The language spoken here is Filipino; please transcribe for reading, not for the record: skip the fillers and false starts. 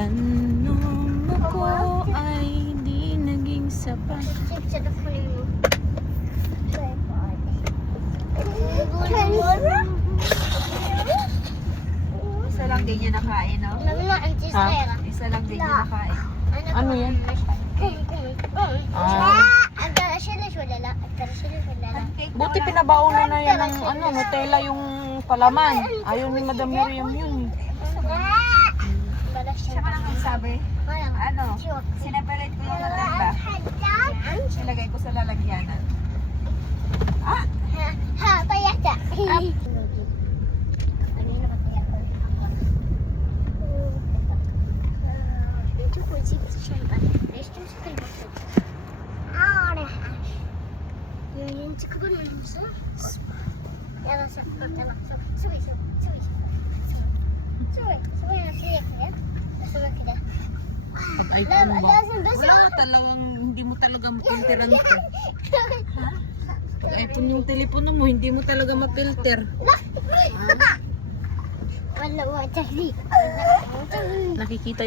Tanong ako ay hindi naging sapat. Isa lang din niya nakain, no? Ha? Isa lang din niya nakain. Ano yan? Buti pinabaunan na yan ng ano, Nutella yung palaman. Ayaw ni Madam Miriam yun. Siya ka lang sabi, ano, sinapalit ko yung matanda. Nilagay ko sa lalagyanan. Ah! Pag iPhone mo, wala talagang, hindi mo talaga mapilteran ito. Pag iPhone yung telepono mo, hindi mo talaga mapilter. Nakikita